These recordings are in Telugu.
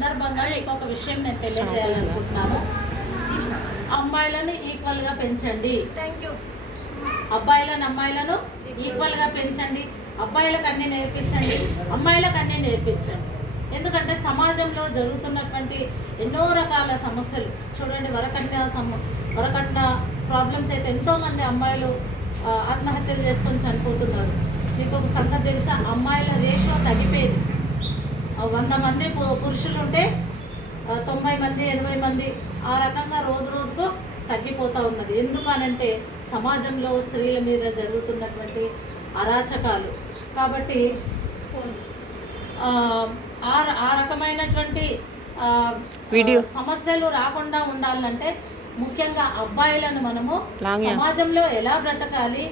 సందర్భంగా ఇంకొక విషయం నేను తెలియజేయాలనుకుంటున్నాను. అమ్మాయిలను ఈక్వల్గా పెంచండి, అమ్మాయిలను ఈక్వల్గా పెంచండి, అబ్బాయిలకు అన్నీ నేర్పించండి, అమ్మాయిలకు అన్నీ నేర్పించండి. ఎందుకంటే సమాజంలో జరుగుతున్నటువంటి ఎన్నో రకాల సమస్యలు చూడండి. వరకట్న ప్రాబ్లమ్స్ అయితే ఎంతోమంది అమ్మాయిలు ఆత్మహత్యలు చేసుకొని చనిపోతున్నారు. మీకు ఒక సంగతి తెలుసా? అమ్మాయిల రేషియో తగ్గిపోయింది. 100 మంది పురుషులు ఉంటే 90 మంది 80 మంది ఆ రకంగా రోజు రోజుకు తగ్గిపోతూ ఉన్నది. ఎందుకనంటే సమాజంలో స్త్రీల మీద జరుగుతున్నటువంటి అరాచకాలు. కాబట్టి ఆ రకమైనటువంటి సమస్యలు రాకుండా ఉండాలంటే ముఖ్యంగా అబ్బాయిలను మనము సమాజంలో ఎలా బ్రతకాలి,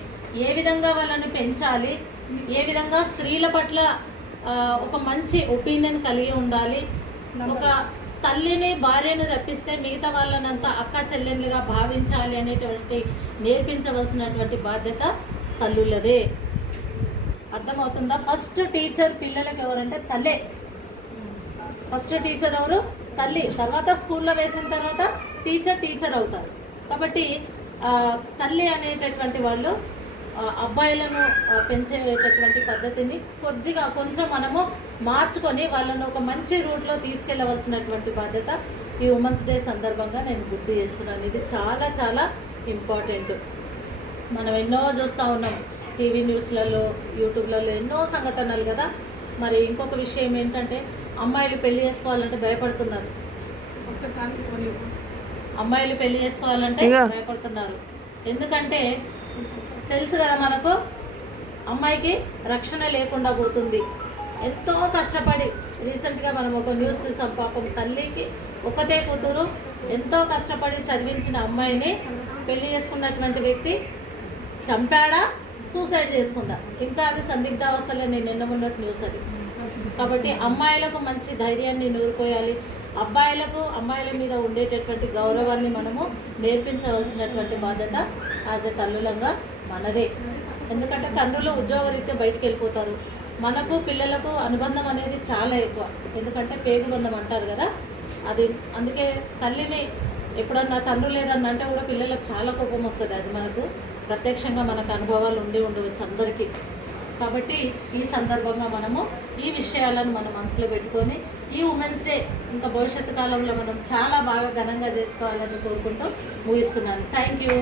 ఏ విధంగా వాళ్ళని పెంచాలి, ఏ విధంగా స్త్రీల పట్ల ఒక మంచి ఒపీనియన్ కలిగి ఉండాలి. ఒక తల్లిని భార్యను తప్పిస్తే మిగతా వాళ్ళనంతా అక్క చెల్లెళ్ళుగా భావించాలి అనేటువంటి నేర్పించవలసినటువంటి బాధ్యత తల్లులదే. అర్థమవుతుందా? ఫస్ట్ టీచర్ పిల్లలకి ఎవరంటే తల్లే. ఫస్ట్ టీచర్ ఎవరు? తల్లి. తర్వాత స్కూల్లో వేసిన తర్వాత టీచర్ అవుతారు. కాబట్టి తల్లి అనేటటువంటి వాళ్ళు అబ్బాయిలను పెంచేటటువంటి పద్ధతిని కొంచెం మనము మార్చుకొని వాళ్ళను ఒక మంచి రూట్లో తీసుకెళ్ళవలసినటువంటి బాధ్యత ఈ ఉమెన్స్ డే సందర్భంగా నేను గుర్తు చేస్తున్నాను. ఇది చాలా చాలా ఇంపార్టెంట్. మనం ఎన్నో చూస్తూ ఉన్నాం టీవీ న్యూస్లలో, యూట్యూబ్లలో ఎన్నో సంఘటనలు కదా. మరి ఇంకొక విషయం ఏంటంటే అమ్మాయిలు పెళ్లి చేసుకోవాలంటే భయపడుతున్నారు. అమ్మాయిలు పెళ్లి చేసుకోవాలంటే భయపడుతున్నారు. ఎందుకంటే తెలుసు కదా మనకు, అమ్మాయికి రక్షణ లేకుండా పోతుంది. ఎంతో కష్టపడి రీసెంట్గా మనం ఒక న్యూస్ చూసాం. పాపం తల్లికి ఒకతే కూతురు, ఎంతో కష్టపడి చదివించిన అమ్మాయిని పెళ్లి చేసుకున్నటువంటి వ్యక్తి చంపాడా, సూసైడ్ చేసుకుందా, ఇంకా అది సందిగ్ధావస్థలో నేను నిన్నమున్నట్టు న్యూస్ అది. కాబట్టి అమ్మాయిలకు మంచి ధైర్యాన్ని నూరుకోయాలి. అమ్మాయిల మీద ఉండేటటువంటి గౌరవాన్ని మనము నేర్పించవలసినటువంటి బాధ్యత యాజ్ ఎ తల్లులంగా మనదే. ఎందుకంటే తండ్రులు ఉద్యోగరీత్యా బయటకు వెళ్ళిపోతారు. మనకు పిల్లలకు అనుబంధం అనేది చాలా ఎక్కువ. ఎందుకంటే పేగు బంధం అంటారు కదా, అది. అందుకే తల్లిని ఎప్పుడన్నా తండ్రి లేదన్న అంటే కూడా పిల్లలకు చాలా కోపం వస్తుంది. అది మనకు ప్రత్యక్షంగా మనకు అనుభవాలు ఉండవచ్చు అందరికీ. కాబట్టి ఈ సందర్భంగా మనము ఈ విషయాలను మనం మనసులో పెట్టుకొని ఈ ఉమెన్స్ డే ఇంకా భవిష్యత్తు కాలంలో మనం చాలా బాగా ఘనంగా చేసుకోవాలని కోరుకుంటూ ముగిస్తున్నాను. Thank you.